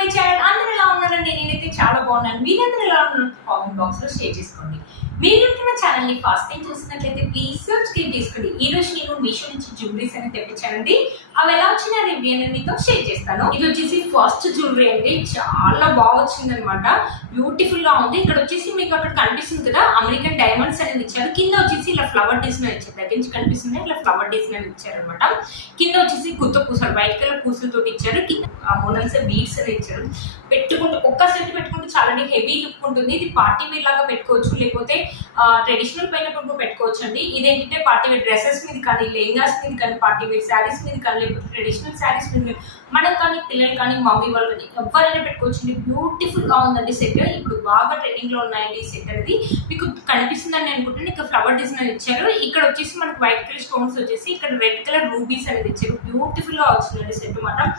My channel. అందరూ ఎలా ఉన్నారండి? నేనైతే చాలా బాగున్నాను. మీరందరూ ఎలా ఉన్నారు కామెంట్ బాక్స్ లో షేర్ చేసుకోండి. మీరు నా ఛానల్ ని ఫస్ట్ టైం చూసినట్లయితే ప్లీజ్ సబ్స్క్రైబ్ చేసుకోండి. ఈ రోజు నేను మీషో నుంచి జ్యువెలరీస్ అని తెప్పించానండి. అవి ఎలా వచ్చిన రివ్యూ అనేది మీతో షేర్ చేస్తాను. ఇది వచ్చేసి ఫస్ట్ జ్యువెలరీ అంటే చాలా బాగా వచ్చింది అనమాట. బ్యూటిఫుల్ గా ఉంది. ఇక్కడ వచ్చేసి మీకు అక్కడ కనిపిస్తుంది కదా అమెరికన్ డైమండ్స్ అనేది ఇచ్చారు. కింద వచ్చేసి ఇలా ఫ్లవర్ డిజైన్ ఇచ్చారు. దగ్గర నుంచి కనిపిస్తుంది ఇలా ఫ్లవర్ డిజైన్ ఇచ్చారు అనమాట. కింద వచ్చేసి గుత్త పూసలు వైట్ కలర్ పూసలతో ఇచ్చారు. కింద మోనల్సా బీడ్స్ అని ఇచ్చారు. పెట్టుకుంటే ఒక్క సెట్ పెట్టుకుంటే చాలా హెవీ లుక్ ఉంటుంది. ఇది పార్టీ వేర్ లాగా పెట్టుకోవచ్చు, లేకపోతే ట్రెడిషనల్ పైన కూడా పెట్టుకోవచ్చు అండి. ఇదేంటంటే పార్టీ వేర్ డ్రెస్సెస్ మీద కానీ, లెహంగాస్ మీద కానీ, పార్టీ వేర్ శారీస్ మీద కానీ, లేకపోతే ట్రెడిషనల్ శారీస్ మీద మనకు కానీ, పిల్లలు కానీ, మమ్మీ వాళ్ళు కానీ ఎవరైనా పెట్టుకోవచ్చు అండి. బ్యూటిఫుల్ గా ఉందండి సెట్. ఇప్పుడు బాగా ట్రెండింగ్ లో ఉన్నాయండి ఈ సెట్ అనేది. మీకు కనిపిస్తుందని అనుకుంటున్నాను. ఇక్కడ ఫ్లవర్ డిజైన్ ఇచ్చారు. ఇక్కడ వచ్చేసి మనకు వైట్ కలర్ స్టోన్స్ వచ్చేసి ఇక్కడ రెడ్ కలర్ రూబీస్ అనేది ఇచ్చారు. బ్యూటిఫుల్ గా వచ్చిందండి సెట్ మాత్రం.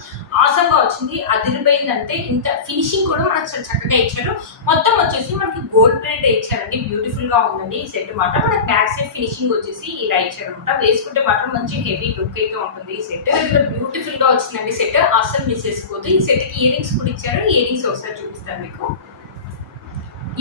ఆసంగా వచ్చింది. అదిరిపోయిందంటే ఇంత ఫినిషింగ్ కూడా మనకు చాలా చక్కగా ఇచ్చారు. మొత్తం వచ్చేసి మనకి గోల్డ్ ప్లేట్ ఇచ్చారండి. బ్యూటిఫుల్ గా ఉందండి ఈ సెట్ మాట. మనకి బ్యాక్ సైడ్ ఫినిషింగ్ వచ్చేసి ఇలా ఇచ్చారు అనమాట. వేసుకుంటే మాత్రం మంచి హెవీ లుక్ అయితే ఉంటుంది ఈ సెట్. బ్యూటిఫుల్ గా వచ్చిందండి సెట్. అసలు మిస్ చేసుకోవద్దు. ఈ సెట్ కి ఇయర్ రింగ్స్ కూడా ఇచ్చారు. ఇయర్ రింగ్స్ ఒకసారి చూపిస్తాను మీకు.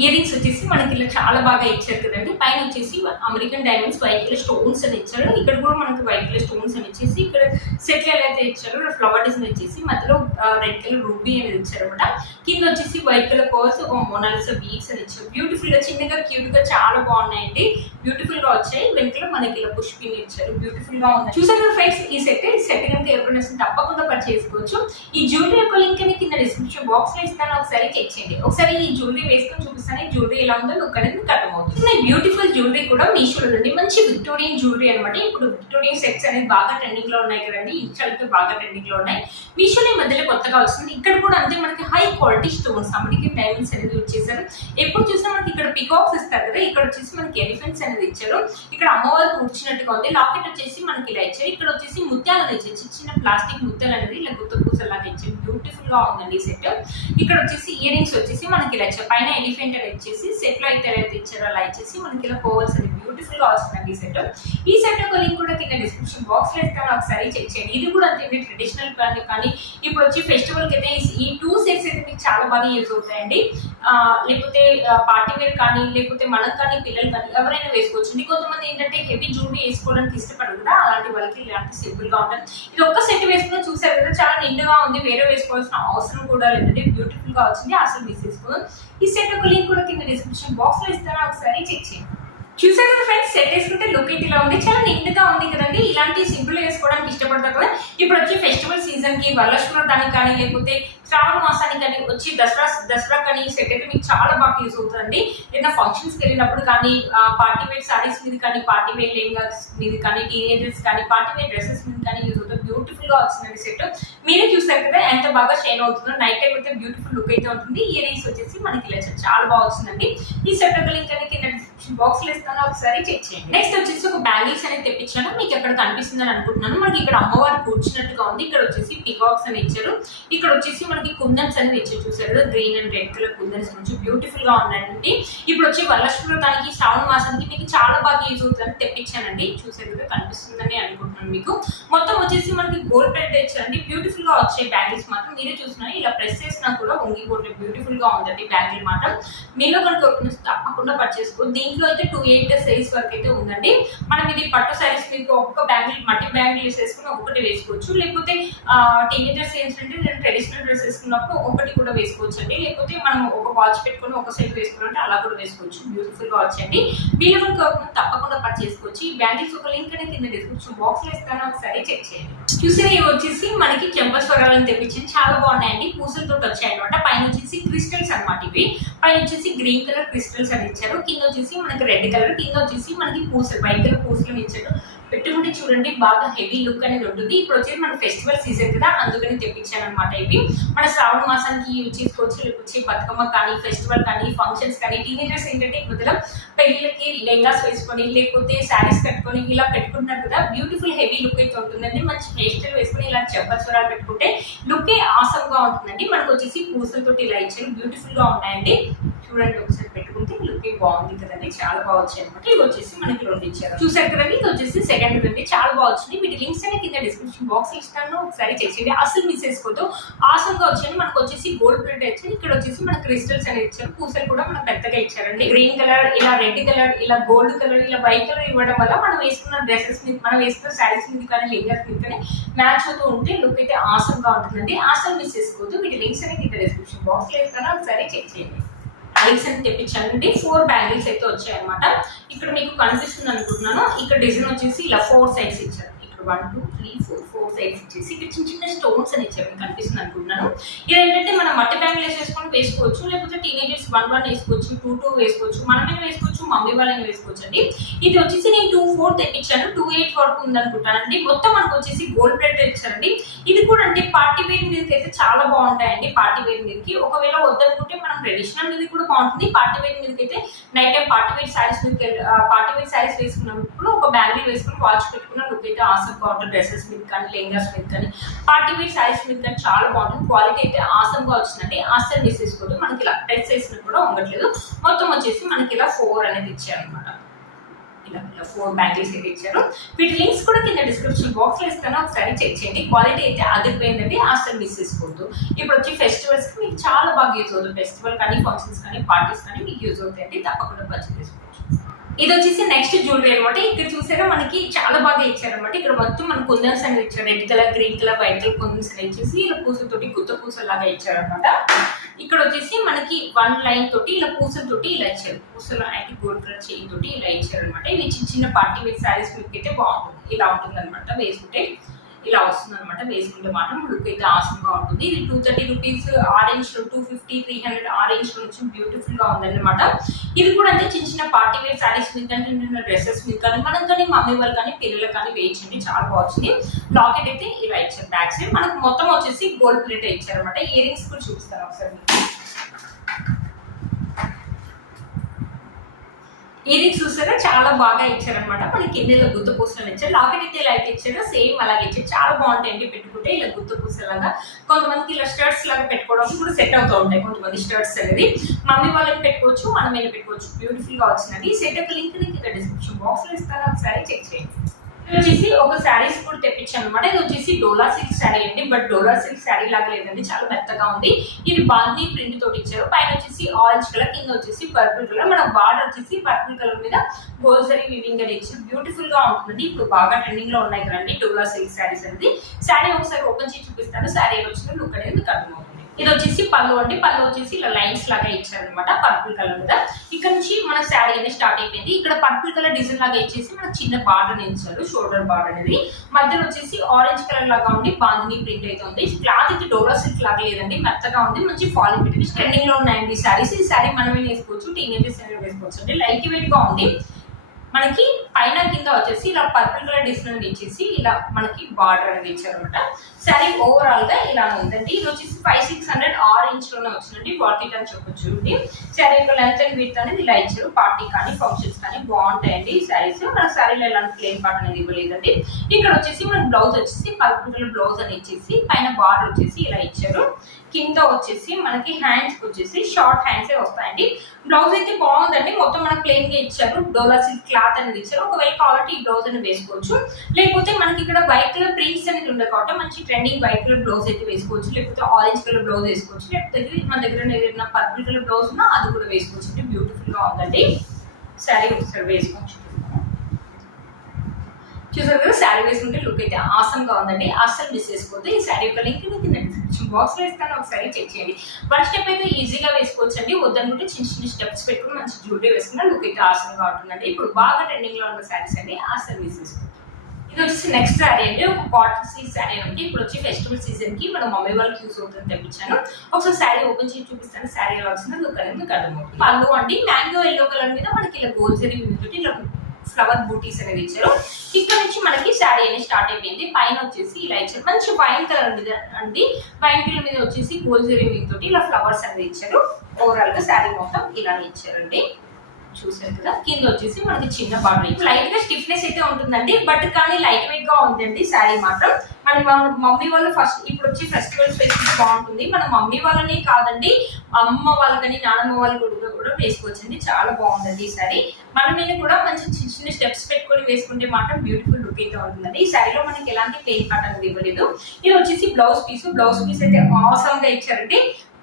ఇయర్ రింగ్స్ వచ్చేసి మనకి ఇలా చాలా బాగా ఇచ్చారు కదండి. పైన వచ్చేసి American diamonds white colour stones అని ఇచ్చారు. ఇక్కడ కూడా మనకి వైట్ కలర్ స్టోన్స్ అని ఇచ్చేసి ఇక్కడ సెట్ ఎలా అయితే ఇచ్చారో ఫ్లవర్ డిజైన్ ఇచ్చేసి మధ్యలో రెడ్ కలర్ రూబీ అనేది ఇచ్చారు అనమాట. కింద వచ్చేసి వైట్ కలర్ పర్ల్స్, ఒక మోనాలిసా బీడ్స్ అని ఇచ్చారు. బ్యూటిఫుల్ గా చిన్నగా క్యూట్ గా చాలా బాగున్నాయండి. బ్యూటిఫుల్ గా వచ్చాయి. వెనకలో మనకి ఇలా పుష్పిన్ ఇచ్చారు. బ్యూటిఫుల్ గా ఉంది. చూసారు ఫ్రెండ్స్ ఈ సెట్ కనుక ఎవరైనా తప్పకుండా పర్చేస్ చేసుకోవచ్చు. ఈ జ్యువెలరీ యొక్క లింక్ అని కింద డిస్క్రిప్షన్ బాక్స్ లో ఇస్తాను. ఒకసారి చెక్ చేయండి. ఒకసారి ఈ జ్యువెలరీ వేసుకొని చూపిస్తాను. జ్యువెలరీ ఎలా ఉందో లుక్ అనేది అర్థమవుతుంది. బ్యూటిఫుల్ జ్యువెలరీ కూడా మీషోలో ఉంది. మంచి విక్టోరియన్ జ్యువెలరీ అనమాట. ఇప్పుడు విక్టోరియన్ సెట్స్ అనేది బాగా ట్రెండింగ్ లో ఉన్నాయి కదండి. ఇన్స్టాల్తో బాగా ట్రెండింగ్ లో ఉన్నాయి. మీషోలో ఈ మధ్యలో కొత్తగా వస్తుంది. ఇక్కడ కూడా అంతే మనకి high quality stones American diamonds అనేది యూజ్ చేశారు. ఎప్పుడు చూసినా మనకి ఇక్కడ పికాక్స్ ఇస్తారు కదా. ఇక్కడ వచ్చేసి మనకి ఎలిఫెంట్స్ అనేది ఇచ్చారు. ఇక్కడ అమ్మవారు కూర్చున్నట్టుగా ఉంది. లాకెట్ వచ్చేసి మనకి ఇలా ఇచ్చారు. ఇక్కడ వచ్చేసి ముత్యాలు అనేది ఇచ్చారు. చిన్న ప్లాస్టిక్ ముత్యాలు అనేది ఇలా గుత్త పూసలాగా ఇచ్చారు. బ్యూటిఫుల్ గా ఉందండి ఈ సెట్. ఇక్కడ వచ్చేసి ఇయర్ రింగ్స్ వచ్చేసి మనకి ఇలా ఇచ్చారు. పైన ఎలిఫెంట్ అనేది ఇచ్చేసి సెట్ లో అయితే ఇచ్చారో అలా ఇచ్చేసి మనకి ఇలా పోవల్స్ అనేది బ్యూటిఫుల్ గా వస్తుందండి ఈ సెట్. ఈ సెట్ యొక్క లింక్ కూడా కింద డిస్క్రిప్షన్ బాక్స్ లో ఇస్తాను. ఒకసారి చెక్ చేయండి. ఇది కూడా అంతే ట్రెడిషనల్ కానీ ఇప్పుడు వచ్చి ఫెస్టివల్ కి అయితే ఈ 2 సెట్స్ అయితే మీకు చాలా బాగా యూజ్ అవుతాయండి. లేకపోతే పార్టీ వేర్ కానీ, లేకపోతే మనకు కానీ, పిల్లలు కానీ ఎవరైనా వేసుకోవచ్చు. కొంతమంది ఏంటంటే హెవీ జ్యువెలరీ వేసుకోవడానికి ఇష్టపడరు కదా. అలాంటి వాళ్ళకి ఇలాంటి సింపుల్ గా ఉంటుంది. ఇది ఒక్క సెట్ వేసుకుని చూసారు కదా, చాలా నిండుగా ఉంది. వేరే వేసుకోవాల్సిన అవసరం కూడా లేదండి. బ్యూటిఫుల్ గా వచ్చింది. అసలు మిస్ చేసుకోవాలి. ఈ సెట్ యొక్క లింక్ కూడా కింద డిస్క్రిప్షన్ బాక్స్ లో ఇస్తాను. ఒకసారి చెక్ చేయండి. చూసారు కదా ఫ్రెండ్స్, సెట్ వేసుకుంటే లుక్ అయితే ఇలా ఉంది. చాలా నిండుగా ఉంది కదండి. ఇలాంటి సింపుల్ వేసుకోవడానికి ఇష్టపడతారు కదా. ఇప్పుడు వచ్చి ఫెస్టివల్ సీజన్ కి, వరలక్ష్మీవ్రతానికి కానీ, లేకపోతే శ్రావణ మాసానికి కానీ, వచ్చి దసరా కానీ ఈ సెట్ అయితే మీకు చాలా బాగా యూజ్ అవుతుందండి. ఏదైనా ఫంక్షన్స్ కి వెళ్ళినప్పుడు కానీ, పార్టీ వేర్ సారీస్ మీద కానీ, పార్టీ వేర్ లెహంగాస్ మీద కానీ, టీనేజర్స్ కానీ, పార్టీ వేర్ డ్రెస్సెస్ మీద కానీ యూజ్ అవుతుంది. బ్యూటిఫుల్ గా వచ్చిందండి సెట్. మీరే చూస్తారు కదా ఎంత బాగా షైన్ అవుతుందో. నైట్ టైం అయితే బ్యూటిఫుల్ లుక్ అయితే ఉంటుంది. ఇయర్ రింగ్స్ వచ్చేసి మనకి ఇలా చాలా బాగా వచ్చిందండి. ఈ సెట్ యొక్క లింక్ అనేది కింద డిస్క్రిప్షన్ బాక్స్ లో ఇస్తాను. ఒకసారి చెక్ చేయండి. నెక్స్ట్ వచ్చేసి ఒక బ్యాంగిల్స్ అనేది తెప్పించాను. మీకు ఎక్కడ కనిపిస్తుందని అనుకుంటున్నాను. మనకి ఇక్కడ అమ్మవారు కూర్చున్నట్టుగా ఉంది. ఇక్కడ వచ్చేసి పికాక్స్ అని ఇచ్చారు. ఇక్కడ వచ్చేసి మనకి కుందన్స్ అనేది ఇచ్చారు. చూసారు కదా, గ్రీన్ అండ్ రెడ్ కలర్ కుందన్స్ నుంచి బ్యూటిఫుల్ గా ఉన్నాయండి. ఇప్పుడు వచ్చి వరలక్ష్మీవ్రతానికి, శ్రావణ మాసానికి మీకు చాలా బాగా యూజ్ అవుతుందని తెప్పించానండి. చూసారు కదా, కనిపిస్తుందని అనుకుంటున్నాను మీకు. మొత్తం వచ్చేసి మనకి గోల్డ్ ప్లేట్ ఇచ్చారండి. బ్యూటిఫుల్ గా వచ్చే బ్యాంగిల్స్ మాత్రం మీరే చూస్తున్నారు. ఇలా ప్రెస్ చేసినా కూడా వంగిపోతే బ్యూటిఫుల్ గా ఉందండి బ్యాంగిల్ మాత్రం. మీలో కనుక తప్పకుండా పర్చేస్ చేసుకోవచ్చు. దీంట్లో అయితే 2/8 సైజ్ వరకు అయితే ఉందండి. మనం ఇది పట్టు సారీస్ మీకు ఒక్కొక్క బ్యాంగిల్, మట్టి బ్యాంగిల్ వేసుకుని ఒక్కొక్కటి వేసుకోవచ్చు. లేకపోతే టీనేజర్స్ ఏంటంటే ట్రెడిషనల్ డ్రెస్ వేసుకున్నప్పుడు ఒకటి కూడా వేసుకోవచ్చు అండి. లేకపోతే మనం ఒక వాచ్ పెట్టుకుని ఒక సైడ్ వేసుకున్నట్టు అలా కూడా వేసుకోవచ్చు. బ్యూటిఫుల్ గా వచ్చండి. మీరు తప్పకుండా పర్చేస్ చేసుకోవచ్చు. ఈ బ్యాంగిల్స్ ఒక లింక్ అనేది కింద డిస్క్రిప్షన్ బాక్స్ లో ఇస్తాను. ఒకసారి చెక్ చేయండి. చూసిన ఇవి వచ్చేసి మనకి చెంపస్వరాలను తెప్పించి చాలా బాగున్నాయండి. పూసలతో వచ్చాయి అనమాట. పైన వచ్చేసి క్రిస్టల్స్ అనమాట. ఇవి పైన వచ్చేసి గ్రీన్ కలర్ క్రిస్టల్స్ అని ఇచ్చారు. కింద వచ్చేసి మనకి రెడ్ కలర్, కింద వచ్చేసి మనకి పూసలు, వైట్ కలర్ పూసలు ఇచ్చారు. పెట్టుకుంటే చూడండి బాగా హెవీ లుక్ అనేది ఉంటుంది. ఇప్పుడు వచ్చేసి మన ఫెస్టివల్ సీజన్ కదా, అందుకని తెప్పించాను అనమాట. ఇవి మన శ్రావణ మాసానికి యూజ్ చేసుకోవచ్చు. లేకపోతే బతుకమ్మ కానీ, ఫెస్టివల్ కానీ, ఫంక్షన్స్ కానీ, టీనేజర్స్ ఏంటంటే మొదల పెళ్ళిళ్ళకి లెహంగాస్ వేసుకొని, లేకపోతే శారీస్ కట్టుకొని ఇలా పెట్టుకుంటున్నారు కదా. బ్యూటిఫుల్ హెవీ లుక్ అయితే ఉంటుందండి. మంచి హెయిర్ స్టైల్ వేసుకొని ఇలా చెంపస్వరాలు పెట్టుకుంటే లుక్ ఆసమ్ గా ఉంటుందండి. మనకు వచ్చేసి పూసలతోటి ఇలా ఇచ్చారు. బ్యూటిఫుల్ గా ఉన్నాయండి. చూడండి ఒకసారి పెట్టుకుంటే లుక్ బాగుంది కదండి, చాలా బాగా వచ్చాయి అనమాట. ఇవి వచ్చేసి మనకి 2 ఇచ్చారు, చూసారు కదండి. ఇది వచ్చేసి సెకండ్ అండి, చాలా బాగా వచ్చింది. వీటి లింక్స్ అనేది కింద డిస్క్రిప్షన్ బాక్స్ ఇస్తాను, ఒకసారి చెక్ చేయండి. అసలు మిస్ చేసుకోవద్దు, ఆసంగా వచ్చాయి. మనకు వచ్చేసి గోల్డ్ ప్రింట్ ఇచ్చారు, ఇక్కడ వచ్చేసి మన క్రిస్టల్స్ అనేది ఇచ్చారు, పూసలు కూడా మనకు పెద్దగా ఇచ్చారండి. గ్రీన్ కలర్, ఇలా రెడ్ కలర్, ఇలా గోల్డ్ కలర్, ఇలా వైట్ కలర్ ఇవ్వడం వల్ల మనం వేసుకున్న డ్రెస్సెస్ మీద, మనం వేసుకున్న శారీస్ మీద కానీ లెహంగాస్ మీద కానీ మ్యాచ్ అవుతూ ఉంటే లుక్ అయితే ఆసంగా ఉంటుందండి. అసలు మిస్ చేసుకోవద్దు. వీటి లింక్స్ అనేది కింద డిస్క్రిప్షన్ బాక్స్ లో ఇస్తాను, ఒకసారి చెక్ చేయండి. బ్యాంగిల్స్ అని తెప్పించానండి, 4 బ్యాంగిల్స్ అయితే వచ్చాయన్నమాట. ఇక్కడ మీకు కనిపిస్తుంది అనుకుంటున్నాను. ఇక్కడ డిజైన్ వచ్చేసి ఇలా 4 సైడ్స్ ఇచ్చారు. ఇక్కడ 1 2 3 4 సైడ్స్ ఇచ్చేసి ఇక్కడ చిన్న చిన్న స్టోన్స్ అని ఇచ్చారు, మీకు కనిపిస్తుంది అనుకుంటున్నాను. ఇది ఏంటంటే మనం మట్టి బ్యాంగిల్స్ వేసుకోవచ్చు, లేకపోతే టీనేజర్స్ 1 1 వేసుకోవచ్చు, 2 2 వేసుకోవచ్చు, మనమైనా వేసుకోవచ్చు, మమ్మీ వాళ్ళని వేసుకోవచ్చు అండి. ఇది వచ్చేసి నేను 2 4 తెప్పించాను, 2 8 వరకు ఉంది అనుకుంటానండి. మొత్తం మనకు వచ్చేసి గోల్డ్ ప్లేట్ ఇచ్చారండి. ఇది కూడా అంటే పార్టీ వేర్ మీదకి అయితే చాలా బాగుంటాయండి. పార్టీ వేర్ మీదకి ఒకవేళ వద్దనుకుంటే మనం ట్రెడిషనల్ మీద కూడా బాగుంటుంది. పార్టీ వేర్ మీదకి అయితే night time party wear saris మీదకి పార్టీ వేర్ శారీస్ వేసుకున్నప్పుడు ఒక బ్యాంగిల్ వేసుకుని వాచ్ పెట్టుకున్న లుక్ అయితే ఆసమ్ బాగుంటుంది. డ్రెస్సెస్ మీద కానీ లెహంగాస్ మీద కానీ పార్టీ వేర్ శారీస్ మీద కానీ చాలా బాగుంటుంది. క్వాలిటీ అయితే ఆసమ్గా వచ్చిందండి. అస్సలు మిస్ చేసుకోవద్దు. మనకి ఇలా ప్రెస్ చేసినప్పుడు కూడా ఉండట్లేదు. మొత్తం వచ్చేసి మనకి ఇలా 4 అనేది ఇచ్చారనమాట. ఇలా 4 బ్యాంగిల్స్ అయితే ఇచ్చారు. వీటి లింక్స్ కూడా కింద డిస్క్రిప్షన్ బాక్స్ లో ఇస్తాను, ఒకసారి చెక్ చేయండి. క్వాలిటీ అయితే అదిరిపోయిందండి, అసలు మిస్ చేసుకోవద్దు. ఇప్పుడు వచ్చి ఫెస్టివల్స్ కి మీకు చాలా బాగా యూజ్ అవుతుంది. ఫెస్టివల్ కానీ ఫంక్షన్స్ కానీ పార్టీస్ కానీ మీకు యూజ్ అవుతాయండి, తప్పకుండా పర్చేస్ చేసుకోవచ్చు. ఇది వచ్చేసి నెక్స్ట్ జ్యువెలరీ అనమాట. ఇక్కడ చూసారా మనకి చాలా బాగా ఇచ్చారనమాట. ఇక్కడ మొత్తం మన కుందన్స్ అనేది ఇచ్చారు, red colour, green colour, white colour kundans అనేది ఇచ్చేసి ఇలా పూసలతోటి గుత్త పూసలాగా ఇచ్చారనమాట. ఇక్కడ వచ్చేసి మనకి 1 లైన్ తోటి ఇలా పూసలతోటి ఇలా ఇచ్చారు, పూసలు అయితే గోల్డ్ కలర్ చైన్ తోటి ఇలా ఇచ్చారనమాట. ఇవి చిన్న చిన్న పార్టీ వేర్ శారీస్ మీకు అయితే బాగుంటుంది. ఇలా ఉంటుంది అనమాట, వేసుకుంటే ఇలా వస్తుంది అనమాట. వేసుకుంటే మాత్రం లుక్ అయితే ఆసంగా ఉంటుంది. ఇది 230 రూపీస్, ఆరెంజ్ లో 250 300 ఆరెంజ్ లో వచ్చి బ్యూటిఫుల్ గా ఉందన్నమాట. ఇది కూడా అంటే చిన్న చిన్న పార్టీ వేర్ శారీస్ మీద కానీ, చిన్న డ్రెస్సెస్ మీద కానీ, మనం కానీ మమ్మీ వాళ్ళు కానీ పిల్లలు కానీ వేయించండి, చాలా బాగుంది. లాకెట్ అయితే ఇలా ఇచ్చారు. బ్యాక్ సైడ్ మనకు మొత్తం వచ్చేసి గోల్డ్ ప్లేట్ ఇచ్చారు అనమాట. ఇయర్ రింగ్స్ కూడా చూపిస్తాను ఒకసారి. ఇయర్ రింగ్స్ చూసారా చాలా బాగా ఇచ్చారనమాట. మనకి కింద గుత్త పూసలు ఇచ్చారు. లాకెట్ అయితే ఇలా ఇచ్చారు, సేమ్ అలాగే ఇచ్చారు. చాలా బాగుంటాయండి పెట్టుకుంటే ఇలా గుత్త పూసలాగా. కొంతమందికి ఇలా స్టర్ట్స్ లాగా పెట్టుకోవడం కూడా సెట్ అవుతూ ఉంటాయి. కొంతమంది స్టర్ట్స్ అనేది మమ్మీ వాళ్ళకి పెట్టుకోవచ్చు, మనమైనా పెట్టుకోవచ్చు. బ్యూటిఫుల్ గా వచ్చినది. సెటప్ లింక్ డిస్క్రిప్షన్ బాక్స్ లో ఇస్తాను, ఒకసారి చెక్ చేయండి. ఇది వచ్చేసి ఒక శారీస్ కూడా తెప్పించాను అనమాట. ఇది వచ్చేసి డోలా సిల్క్ శారీ అండి, బట్ డోలా సిల్క్ శారీ లాగా లేదండి, చాలా మెత్తగా ఉంది. ఇది బాందీ ప్రింట్ తోటి ఇచ్చారు. పైన వచ్చేసి ఆరెంజ్ కలర్, కింద వచ్చేసి పర్పుల్ కలర్. మన బార్డర్ వచ్చేసి పర్పుల్ కలర్ మీద గోల్జరీ వీవింగ్ అని ఇచ్చారు. బ్యూటిఫుల్ గా ఉంటుందండి. ఇప్పుడు బాగా ట్రెండింగ్ లో ఉన్నాయి కదండి డోలా సిల్క్ శారీస్ అనేది. శారీ ఒకసారి ఓపెన్ చేసి చూపిస్తాను, శారీ వచ్చిన లుక్ అనేది మీకు అర్థమవుతుంది. ఇది వచ్చేసి పళ్ళు అండి. పళ్ళు వచ్చేసి ఇలా లైన్స్ లాగా ఇచ్చారనమాట పర్పుల్ కలర్ మీద. ఇక్కడ నుంచి మన శారీ అనేది స్టార్ట్ అయిపోయింది. ఇక్కడ పర్పుల్ కలర్ డిజైన్ లాగా ఇచ్చేసి మనకు చిన్న బార్డర్ ఇచ్చారు, షోల్డర్ బార్డర్ అనేది. మధ్యలో వచ్చేసి ఆరెంజ్ కలర్ లాగా ఉండి బాందిని ప్రింట్ అయితే ఉంది. క్లాత్ అయితే డోరా సిల్క్ లాగా లేదండి, మెత్తగా ఉంది. మంచి ఫాలింగ్ పెట్టి ట్రెండింగ్ లో ఉన్నాయండి ఈ శారీస్. ఈ శారీ మనమే వేసుకోవచ్చు, టీనేజర్స్ వేసుకోవచ్చు అండి. లైట్ వెయిట్ గా ఉంది. మనకి పైన కింద వచ్చేసి ఇలా పర్పుల్ కలర్ డిజైన్ ఇచ్చేసి ఇలా మనకి బార్డర్ అనేది ఇచ్చారు అనమాట. శారీ ఓవరాల్ గా ఇలా ఉందండి. ఇది వచ్చేసి 500-600 ఆరెంజ్ లోనే వచ్చిందండి. బాడీ అని చెప్పొచ్చు. శారీ యొక్క లెంత్ అండ్ విడ్త్ అనేది ఇలా ఇచ్చారు. పార్టీ కానీ ఫంక్షన్స్ కానీ బాగుంటాయండి ఈ శారీస్. మన శారీలో ఎలాంటి ప్లేన్ పార్ట్ అనేది ఇవ్వలేదండి. ఇక్కడ వచ్చేసి మనకి బ్లౌజ్ వచ్చేసి పర్పుల్ కలర్ బ్లౌజ్ అని ఇచ్చేసి పైన బార్డర్ వచ్చేసి ఇలా ఇచ్చారు. కింద వచ్చేసి మనకి హ్యాండ్స్ వచ్చేసి షార్ట్ హ్యాండ్స్ వస్తాయండి. బ్లౌజ్ అయితే బాగుందండి. మొత్తం మనకి ప్లెయిన్ గా ఇచ్చారు. డోలా సిల్క్ క్లాత్ అనేది ఇచ్చారు. ఒకవేళ కావాలంటే ఈ బ్లౌజ్ అనేది వేసుకోవచ్చు. లేకపోతే మనకి ఇక్కడ వైట్ కలర్ ప్రింట్స్ అనేది ఉండదు కాబట్టి మంచి ట్రెండింగ్ వైట్ కలర్ బ్లౌజ్ అయితే వేసుకోవచ్చు. లేకపోతే ఆరెంజ్ కలర్ బ్లౌజ్ వేసుకోవచ్చు. లేకపోతే మన దగ్గర ఏదైనా పర్పుల్ కలర్ బ్లౌజ్ ఉన్నా అది కూడా వేసుకోవచ్చు. అంటే బ్యూటిఫుల్ గా ఉందండి. శారీ ఒకసారి వేసుకోవచ్చు. చూసారు కదా, శారీ వేసుకుంటే లుక్ అయితే ఆసమ్ గా ఉందండి. అస్సలు మిస్ చేసుకోవద్దు. ఈ శారీ యొక్క లింక్ కింద డిస్క్రిప్షన్ బాక్స్ లో ఇస్తాను, ఒకసారి చెక్ చేయండి. 1 స్టెప్ అయితే ఈజీగా వేసుకోవచ్చు అండి. వద్దనుకుంటే చిన్న చిన్న స్టెప్స్ పెట్టుకుని మంచి జ్యువెలరీ వేసుకున్న లుక్ అయితే ఆసమ్ గా ఉంటుందండి. ఇప్పుడు బాగా ట్రెండింగ్ లో ఉన్న శారీస్ అండి, అస్సలు మిస్ చేసుకోవద్దు. ఇది వచ్చేసి నెక్స్ట్ శారీ అండి, ఒక కాటన్ సిల్క్ శారీ అండి. ఇప్పుడు వచ్చి ఫెస్టివల్ సీజన్ కి మన మమ్మీ వాళ్ళకి యూస్ అవుతుంది తెప్పించాను. ఒకసారి శారీ ఓపెన్ చేసి చూపిస్తాను. శారీ ఎలా వచ్చిందో లుక్ అనేది మీకు అర్థమవుతుంది. పళ్ళు అండి మ్యాంగో ఎల్లో కలర్ మీద మనకి ఇలా గోల్డ్ జరీ ఇలా ఫ్లవర్ బూటీస్ అనేది ఇచ్చారు. ఇక్కడ నుంచి మనకి శారీ అనేది స్టార్ట్ అయిపోయింది. పైన వచ్చేసి ఇలా ఇచ్చారు. మంచి వైన్ కలర్ మీద అండి. వైన్ కలర్ మీద వచ్చేసి గోల్డ్ జరీ తోటి ఇలా ఫ్లవర్స్ అనేది ఇచ్చారు. ఓవరాల్ గా శారీ మొత్తం ఇలానే ఇచ్చారండి. చూసారు కదా, కింద వచ్చేసి మనకి చిన్న బార్డర్. లైట్ గా స్టిఫ్నెస్ అయితే ఉంటుందండి, బట్ కానీ లైట్ వెయిట్ గా ఉందండి శారీ మాత్రం. మన మమ్మీ వాళ్ళు ఫస్ట్ ఇప్పుడు వచ్చి ఫెస్టివల్స్ వేసుకుంటే బాగుంటుంది. మన మమ్మీ వాళ్ళని కాదండి, అమ్మ వాళ్ళు కానీ నానమ్మ వాళ్ళు కూడా వేసుకోవచ్చండి. చాలా బాగుంటుంది ఈ సారీ. మన మీద కూడా మంచి చిన్న చిన్న స్టెప్స్ పెట్టుకొని వేసుకుంటే మాత్రం బ్యూటిఫుల్ లుక్ అయితే ఉంటుందండి. ఈ సారీలో మనకి ఎలాంటి ప్లెయిన్ పార్ట్ అనేది ఇవ్వలేదు. ఇది వచ్చేసి బ్లౌజ్ పీస్ అయితే ఆసమ్ గా ఇచ్చారండి.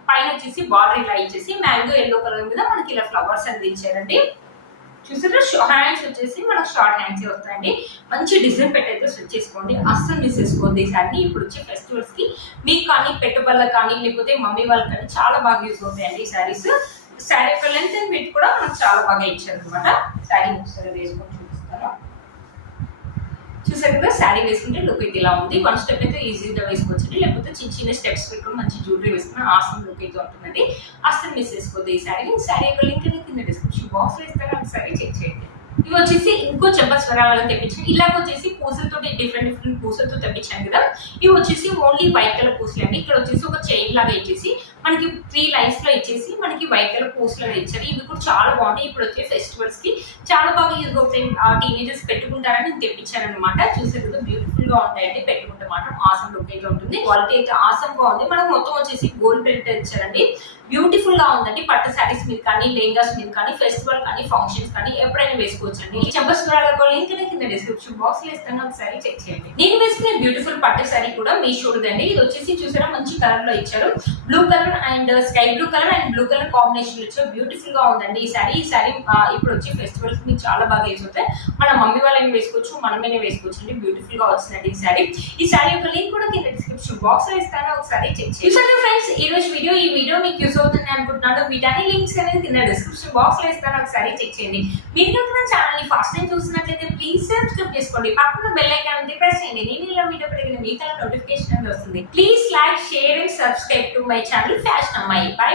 పైన వచ్చేసి బార్డర్ ఇలా ఇచ్చేసి మ్యాంగో ఎల్లో కలర్ మీద మనకి ఇలా ఫ్లవర్స్ అనేది ఇచ్చారండి. చూసారా, హ్యాండ్స్ వచ్చేసి మనకు షార్ట్ హ్యాండ్స్ వస్తాయండి. మంచి డిజైన్ పెట్టయితే స్టిచ్ చేసుకోండి, అస్సలు మిస్ చేసుకోండి. ఈ సారీ ఇప్పుడు వచ్చే ఫెస్టివల్స్ కి మీకు కానీ పెట్టుబడులకు కానీ లేకపోతే మమ్మీ వాళ్ళకి కానీ చాలా బాగా యూజ్ అవుతాయండి ఈ సారీస్. సారీ యొక్క లెంత్ అండ్ వెయిట్ కూడా మనకు చాలా బాగా ఇచ్చారు అనమాట. సారీ ఒకసారి వేసుకొని చూపిస్తారా. చూసారు కదా, శారీ వేసుకుంటే లుక్ అయితే ఇలా ఉంది. వన్ స్టెప్ అయితే ఈజీగా వేసుకోవచ్చండి, లేకపోతే చిన్న చిన్న స్టెప్స్ పెట్టుకుని మంచి జ్యువెలరీ వేసుకుని ఆసమ్ లుక్ అయితే ఉంటుందండి. అస్సలు మిస్ చేసుకోవద్దు ఈ శారీ. శారీ యొక్క లింక్ అనేది కింద డిస్క్రిప్షన్ బాక్స్ లో ఇస్తాను, ఒకసారి చెక్ చేయండి. ఇవి వచ్చేసి ఇంకో చెంప స్వరాలను తెప్పించాను. ఇలాగ వచ్చేసి పూసలతో డిఫరెంట్ పూసలతో తెప్పించాను కదా. ఇవి వచ్చేసి ఓన్లీ వైట్ కలర్ పూసలు అండి. ఇక్కడ వచ్చేసి ఒక చైన్ లాగా ఇచ్చేసి మనకి 3 లైన్స్ లో ఇచ్చేసి మనకి వైట్ కలర్ పూసలు ఇచ్చారు. ఇవి కూడా చాలా బాగుంటాయి. ఇప్పుడు వచ్చే ఫెస్టివల్స్ కి చాలా బాగా యూజ్ అవుతాయి. టీనేజర్స్ పెట్టుకుంటారని నేను తెప్పించాను అనమాట. చూసే కదా బ్యూటిఫుల్ గా ఉంటాయండి. పెట్టుకుంటే మాత్రం ఆసమ్ లుక్ అయితే ఉంటుంది. క్వాలిటీ అయితే ఆసమ్ గా ఉంది. మనకు మొత్తం వచ్చేసి గోల్డ్ ప్రింట్ ఇచ్చారండి. బ్యూటిఫుల్ గా ఉందండి. పట్టు శారీస్ మీద కానీ, లెహంగాస్ మీద కానీ, ఫెస్టివల్ కానీ, ఫంక్షన్స్ కానీ ఎప్పుడైనా వేసుకోవచ్చు అండి. ఈ చెంపస్వరాల లింక్ కింద డిస్క్రిప్షన్ బాక్స్ లో ఇస్తాను, ఒకసారి చెక్ చేయండి. నేను వేసుకునే బ్యూటిఫుల్ పట్టు శారీ కూడా మీ షోడుదండి. ఇది వచ్చేసి చూసారా మంచి కలర్ లో ఇచ్చారు. Blue colour and sky blue colour and blue colour combination ఇచ్చారు. బ్యూటిఫుల్ గా ఉందండి ఈ శారీ. ఇప్పుడు వచ్చే ఫెస్టివల్స్ మీకు చాలా బాగా యూజ్ అవుతాయి. మన మమ్మీ వాళ్ళని వేసుకోవచ్చు, మనమేనే వేసుకోవచ్చు అండి. బ్యూటిఫుల్ గా వచ్చిందండి ఈ శారీ. ఈ శారీ యొక్క లింక్ కూడా కింద డిస్క్రిప్షన్ బాక్స్ లో ఇస్తాను, ఒకసారి చెక్ చేయండి. ఫ్రెండ్స్, ఈ రోజు ఈ వీడియో మీకు యూజ్ అవుతుంది అనుకుంటున్నాను. వీటన్ని లింక్స్ అనేది కింద డిస్క్రిప్షన్ బాక్స్ లో ఇస్తాను, ఒకసారి చెక్ చేయండి. మీరు కనుక ఛానల్ ని ఫస్ట్ టైం చూస్తున్నట్లయితే ప్లీజ్ సబ్స్క్రైబ్ చేసుకోండి. పక్కన బెల్ ఐకాన్ ఉంది, ప్రెస్ చేయండి. నేను ఇలా వీడియో పెట్టిన మీకు నోటిఫికేషన్ అనేది వస్తుంది. Please like, share and subscribe to my channel fashion అమ్మాయి. బై.